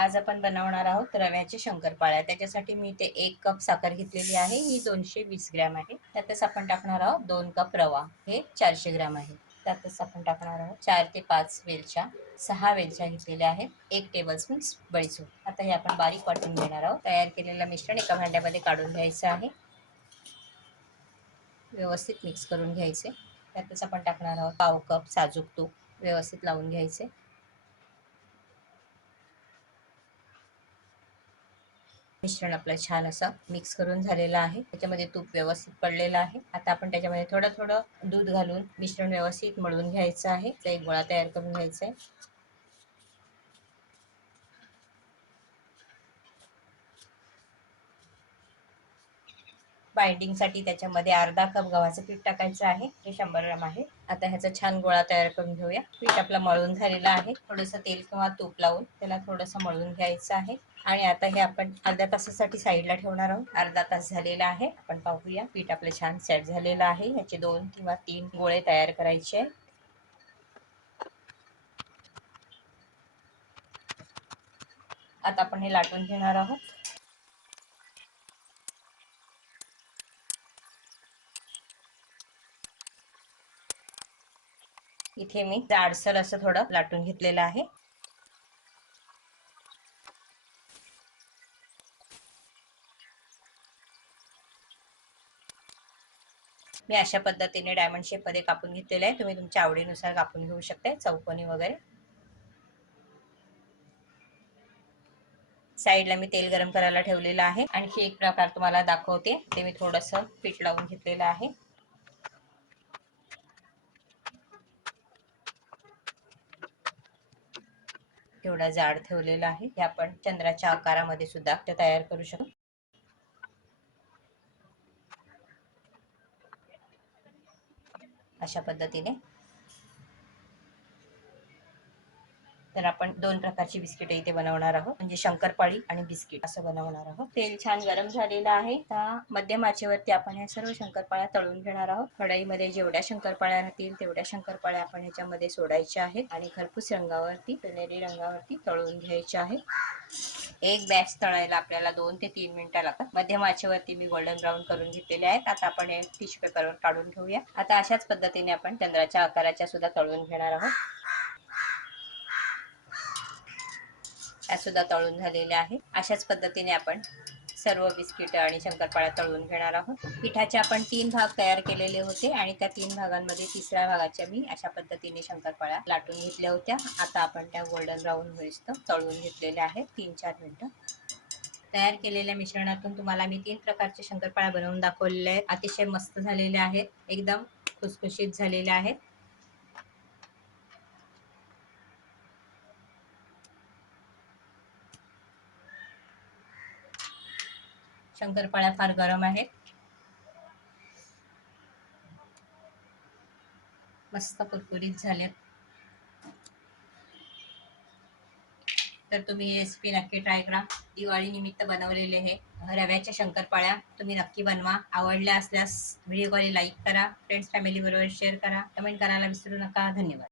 आज आपण बनवणार आहोत रव्याचे शंकरपाळ्या। त्याच्यासाठी मी इथे 1 कप साखर घेतलेली आहे, ही 220 ग्रॅम आहे। त्यातच आपण टाकणार आहोत 2 कप रवा, हे 400 ग्रॅम आहे। त्यातच आपण टाकणार आहोत 4 ते 5 वेलच्या, 6 वेलच्या घेतलेल्या आहेत, 1 टेबलस्पून बडीशेप। आता हे आपण बारीक वाटून घेणार आहोत। तयार केलेलं मिश्रण एका भांड्यामध्ये काढून घ्यायचं आहे, व्यवस्थित मिक्स करून घ्यायचे। त्यातच आपण टाकणार आहोत पाव कप साजूक तूप, व्यवस्थित लावून घ्यायचे। मिश्रण आपलं छान असं मिक्स करून झालेलं आहे। त्याच्यामध्ये तूप व्यवस्थित पडलेलं आहे। आता आपण त्याच्यामध्ये थोडं थोडं दूध घालून मिश्रण व्यवस्थित मळून घ्यायचं आहे। त्याचा एक गोळा तयार करून घ्यायचा आहे। बाइंडिंगसाठी त्याच्यामध्ये अर्धा कप गव्हाचं पीठ टाकायचं आहे, जे 100 ग्रॅम आहे। आता ह्याचा छान गोळा तयार करून घेऊया। पीठ आपलं मळून झालेलं आहे। थोडंसं तेल किंवा तूप लावून त्याला थोडंसं मळून घ्यायचं आहे आणि आता हे आपण अर्ध्या तासासाठी साईडला ठेवणार आहोत। अर्धा तास झालेला आहे, आपण पाहूया। पीठ आपलं छान सेट झालेलं आहे। ह्याचे 2 किंवा 3 गोळे तयार करायचे आहे। आता आपण हे लाटून घेणार आहोत। इथे मी जाडसर असं थोडं लाटून घेतलेलं आहे। मी अशा पद्धतीने डायमंड शेप मध्ये कापून घेतलेले आहे। तुम्ही तुमच्या आवडीनुसार कापून घेऊ शकता, चौकोनी वगैरे। साईडला मी तेल गरम करायला ठेवलेलं आहे। आणखी एक प्रकार तुम्हाला दाखवते, ते मी थोडंसं पीठ लावून घेतलेलं आहे। तेवढा जाड ठेवलेला आहे। हे आपण चंद्राच्या आकारामध्ये सुद्धा ते तयार करू शकतो। अशा पद्धतीने तर आपण 2 प्रकारची बिस्किटे इथे बनवणार आहोत, म्हणजे शंकरपाळी आणि बिस्किट असं बनवणार आहोत। तेल छान गरम झालेलं आहे। आता मध्यम आचेवरती आपण हे सर्व शंकरपाळ्या तळून घेणार आहोत। कढईमध्ये जेवढ्या शंकरपाळ्या राहतील तेवढ्या शंकरपाळ्या आपण ह्याच्यामध्ये सोडायच्या आहेत आणि खरपूस रंगावरती, सोनेरी रंगावरती तळून घ्यायच्या आहेत। एक बॅच तळायला आपल्याला 2 ते 3 मिनिटं लागतात। मध्यम आचेवरती मी गोल्डन ब्राऊन करून घेतलेले आहेत। आता आपण हे टिश्यू पेपरवर काढून घेऊया। आता अशाच पद्धतीने आपण चंद्राच्या आकाराच्या सुद्धा तळून घेणार आहोत। या सुद्धा तळून झालेल्या आहे। अशाच पद्धतीने आपण सर्व बिस्किट आणि शंकरपाळ्या तळून घेणार आहोत। पिठाचे आपण 3 भाग तयार केलेले होते आणि त्या 3 भागांमध्ये तिसऱ्या भागाच्या मी अशा पद्धतीने शंकरपाळ्या लाटून घेतल्या होत्या। आता आपण त्या गोल्डन ब्राऊन होईस्तोवर तळून घेतलेल्या आहेत 3-4 मिनिटं। तयार केलेल्या मिश्रणातून तुम्हाला मी 3 प्रकारचे शंकरपाळ्या बनवून दाखवलेल्या आहेत। अतिशय मस्त झालेल्या आहेत, एकदम खुसखुशीत झालेल्या आहेत। शंकरपाळ्या फार गरम आहेत, मस्त कुरकुरीत झालेत। तर तुम्ही ही रेसिपी नक्की ट्राय करा। दिवाळी निमित्त बनवलेले हे रव्याच्या शंकरपाळ्या तुम्ही नक्की बनवा। आवडल्या असल्यास व्हिडिओला लाईक करा, फ्रेंड्स फॅमिली बरोबर शेअर करा, कमेंट करायला विसरू नका। धन्यवाद।